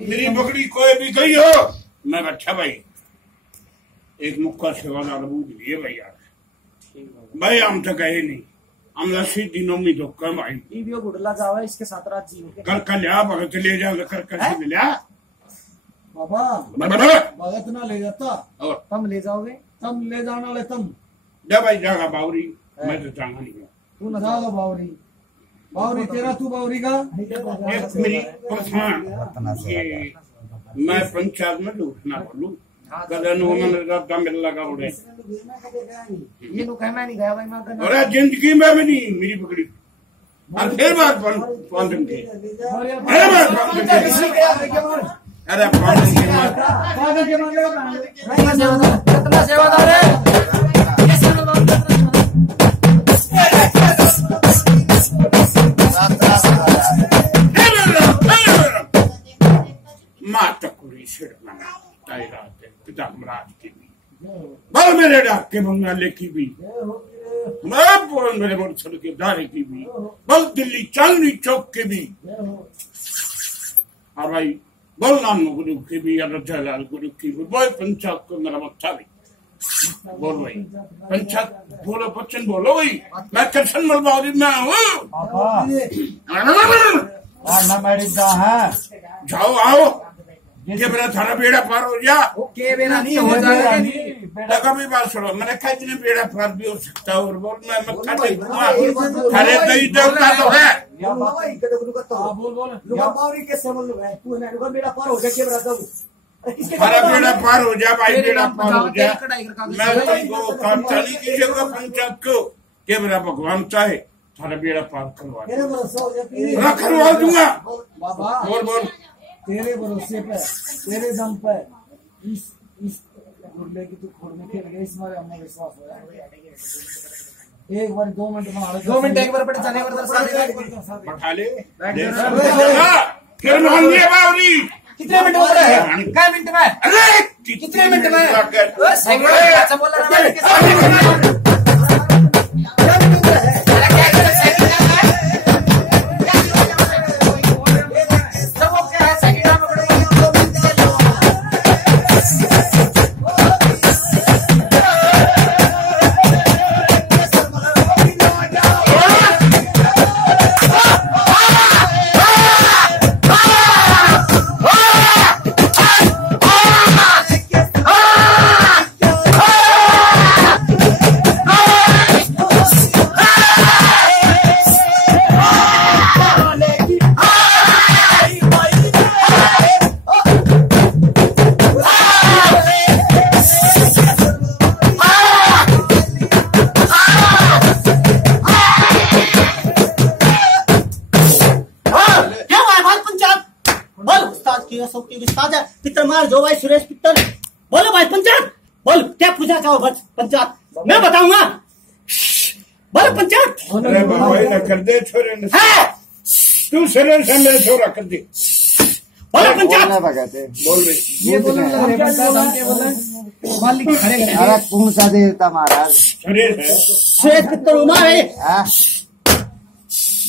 मेरी बकरी कोई भी गई हो मैं अच्छा भाई एक मुक्का सेवादार बूझ लिए भाई यार भाई हम तो गए नहीं हम लस्सी दिनों में तो कम आई टीवीओ गुडला जावा इसके साथ रात जी कर कर लिया भगत ले जा कर से लिया बाबा भगत ना ले जाता और तुम ले जाओगे तुम ले जाना ले तुम जा भाई जागा बावरी मैं तो चाहना नहीं तू न जाओ बावरी बावरी तेरा तू बावरी का एक मेरी प्रधान मैं पंचायत में लूटना बोलूं कदन उन्होंने रद्दा मिल लगा उड़े ये तो कहना नहीं गया भाई मैं करना अरे जिंदगी में भी नहीं मेरी बकरी फिर बात पाँच दिन की अरे पाँच दिन कितना सेवादार है पिता महाराज की भी बल मेरे डाक के बंगाले की भी मैं मेरे मोरसर के दारे की भी बल दिल्ली चांदनी चौक के भी और भाई बल नाम गुरु की भी अरजलाल गुरु की भी बोल पंचायत को मेरा मत्था भी बोल भाई पंचायत बोलो बच्चन बोलो भाई मैं कृष्ण मलबारी में हूँ जाओ आओ ये मेरा थारा बेड़ा पार हो जा ओके बेड़ा नहीं हो जाएगा कभी बात सुनो मैंने कहा इतने बेड़ा पार भी हो सकता है और बोल मैं मक्का नहीं थारे दही देवता तो है थारा बेड़ा पार हो जा भाई बेड़ा पार हो जा मैं तुमको कामता नहीं कीजिएगा पंचायत को कि मेरा भगवान चाहे थारा बेड़ा पार करवा दूंगा बोल बोल तेरे भरोसे पे तेरे दम पे इस गुरले की तू खोड़ में खेल गया इसमें हमें विश्वास हो एक बार 2 मिनट में 2 मिनट एक बार पड़े चले बैठा ले फिर मान लिया बावरी कितने मिनट हो रहे हैं क्या मिनट में अरे कितने मिनट में अच्छा बोल रहा पितर मार जो भाई सुरेश पितर बोलो भाई पंचायत बोल क्या पूछा चाहो बस पंचायत मैं बताऊंगा बोलो पंचायत अरे बाबा कर दे छोरे ने तू सिरे से ले छोरा कर दे बोलो पंचायत बोल ये बोलो मालिक खड़े अरे कौन सा देवता महाराज सुरेश पितर उमा है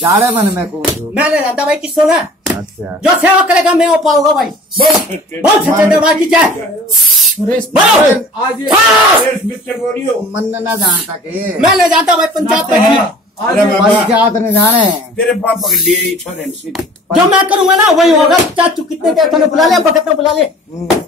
जाड़े मन में कौन हूँ मैं नहीं जानता भाई किसको ना अच्छा जो सेवा करेगा मैं वो पाऊंगा भाई बोल सच्चे दरबार की जय सुरेश मन ना जानता के मैं ले जाता भाई पंचायत में पंचायत ने जाने तेरे पापा के लिए छोरे जो मैं करूंगा ना वही होगा चाचू कितने देर तक बुला ले भगत ने बुला ले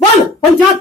बोल पंचायत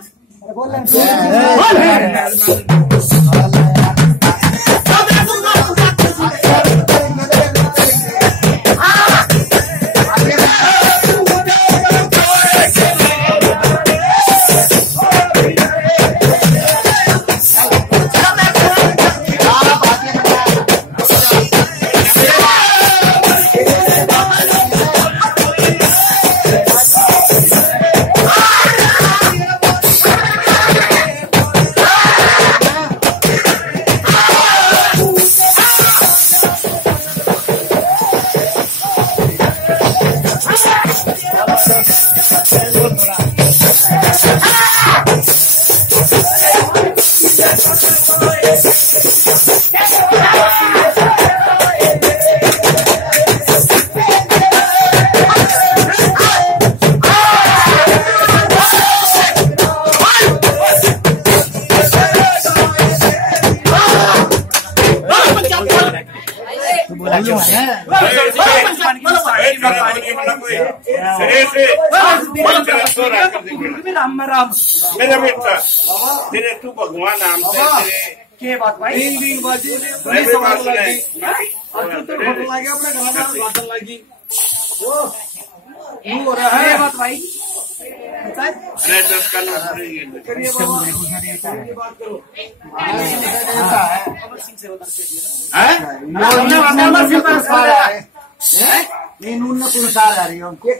ऐसे राम राम मेरा बेटा तेरे तू भगवान नाम से तेरे के बात भाई दिन बाजी मैं भी बात सुने लगे अपने घर में बात लगी हो रहा है बात भाई अरे 10 का नोट करिए बाबा बात करो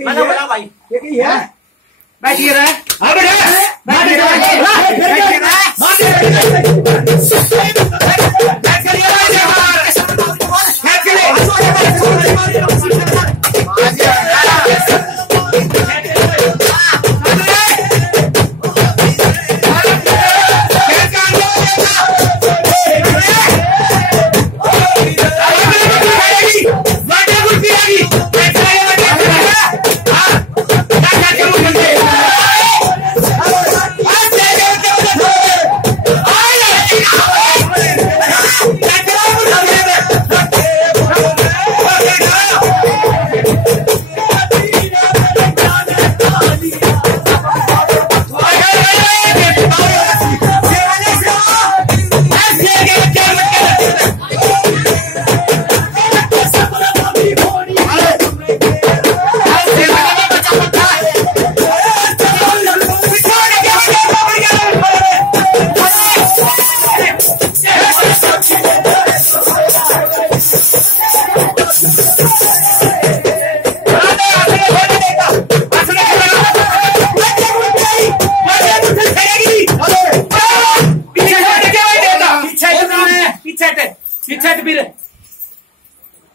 मैंने बोला भाई ये की है बैठिए रहे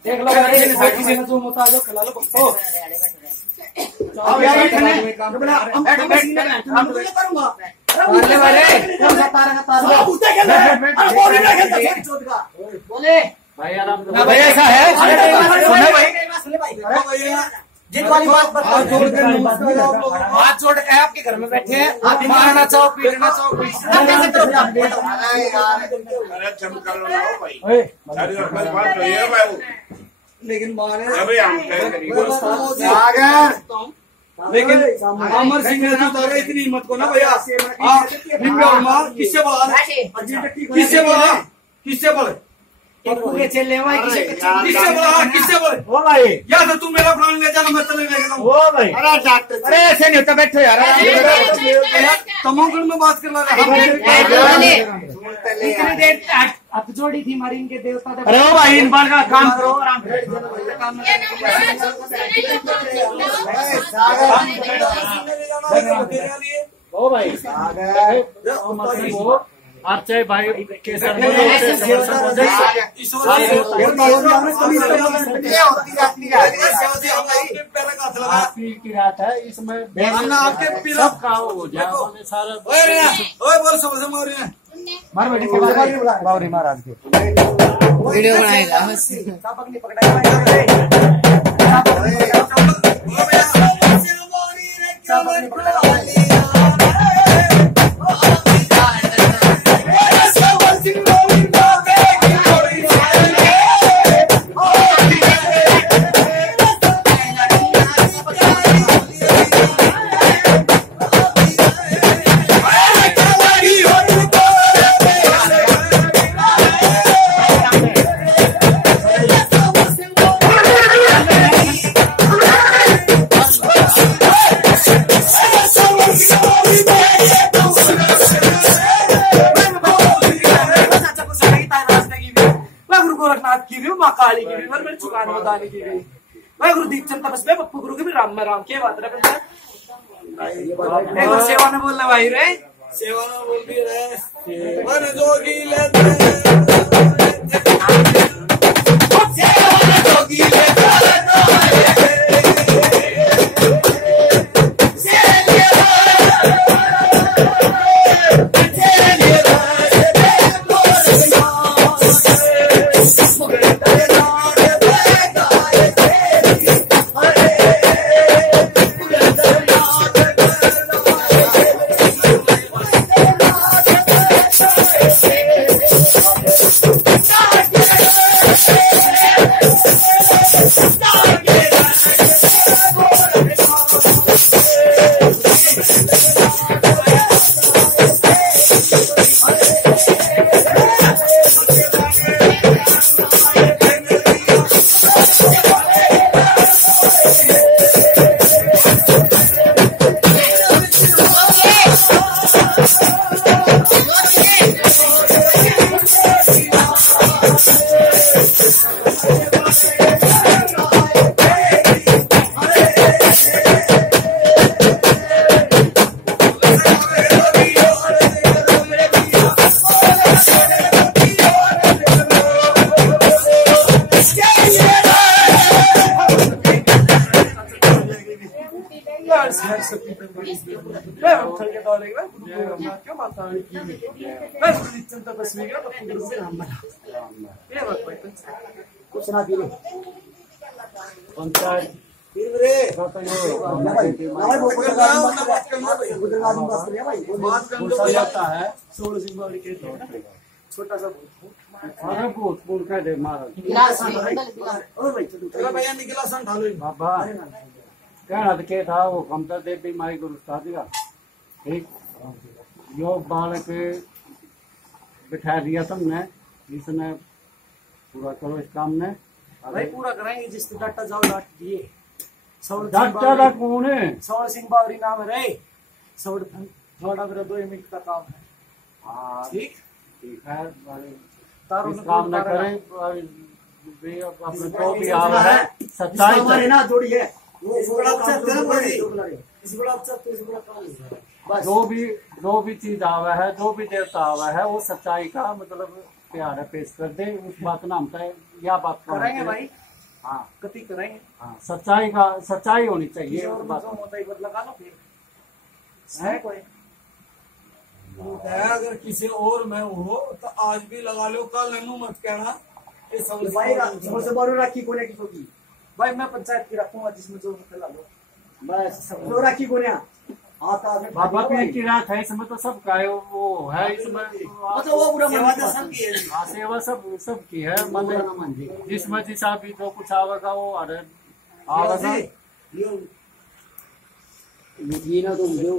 देख लो किसी ने जो मुता जो खिला लो ओ अब यार करूंगा अरे वाले कौन सा तारा का तारा बोले भाई आराम से ना भैया ऐसा है सुनो भाई जित वाली बात हाथ जोड़ के आपके घर में बैठे हैं आप मारना चाहो पीटना चाहो अरे चमका लो ना भाई अरे बात तो ये भाई लेकिन मारे अभी हम लेकिन अमर सिंह ने तो इतनी हिम्मत को ना भैया किससे बोला किससे बोले चले किससे बोले ओ भाई या तो तू मेरा प्राण ले जाना मैं चले लेगा ओ भाई अरे डॉक्टर अरे ऐसे नहीं होता बैठो यार तमोगढ़ में बात कर रहा इतनी देर अब जोड़ी थी हमारी इनके देवता अरे ओ भाई इन बार का काम करो आराम ओ भाई आप चाहे भाई के सर की रात है इसमें आपके सब का हो जाए सारा बोल समझ मार बेटी के बावरी महाराज के वीडियो बनाएगा काली की भी मेरे चुकाने बताने की भी मैं गुरु दीपचंद तपस में पप्पू गुरु की भी राम में राम के बात रहे सेवा में बोलना भाई रे सेवा में बोल भी रहे मन जोगी Stop! सती पे मैं उठल के डालेगा क्या माता है की मैं चिंता बस में गया तो से हम बना ये बात भाई कुछ ना दिलो पंचायत फिर रे बात जाता है 16 सिंह बावड़ी के छोटा सा अरे बोल कह दे मारा गिलास ओ भाई चलो भैया निकला सन ढालो बाबा कहना तो क्या था वो ममता देवी माई गुरु उस्ताद का ठीक यो बालक बिठा दिया तुमने इसने पूरा करो इस काम ने भाई पूरा कराएंगे जिस डाटा जाओ डाट दिए डाटा कौन है 16 सिंह बावरी नाम है रे थोड़ा मेरा 2 मिनट का काम है हाँ ठीक है इस काम न करें अपने जो भी आवा है सच्चाई हमारे ना जोड़ी है जो भी चीज आवा है जो भी देवता आवा है वो सच्चाई का मतलब प्यार है पेश कर दे उस बात ना हम या बात करेंगे भाई हाँ कति करेंगे हाँ सच्चाई होनी चाहिए और बात लगा लो फिर है कोई अगर किसी और में हो तो आज भी लगा लो कल ननू मत कहना सबसे बड़ी राखी कोने की होगी भाई मैं पंचायत की रखूंगा जिसमें जो ला लो बस जो राखी कोने बाबा पीर की रात है इसमें तो सब का है वो है इसमें मतलब वो पूरा सेवा सब की है मंदिर जिसमें जिसा भी जो कुछ आवेगा वो अरे आवेगा ये ना तुम जो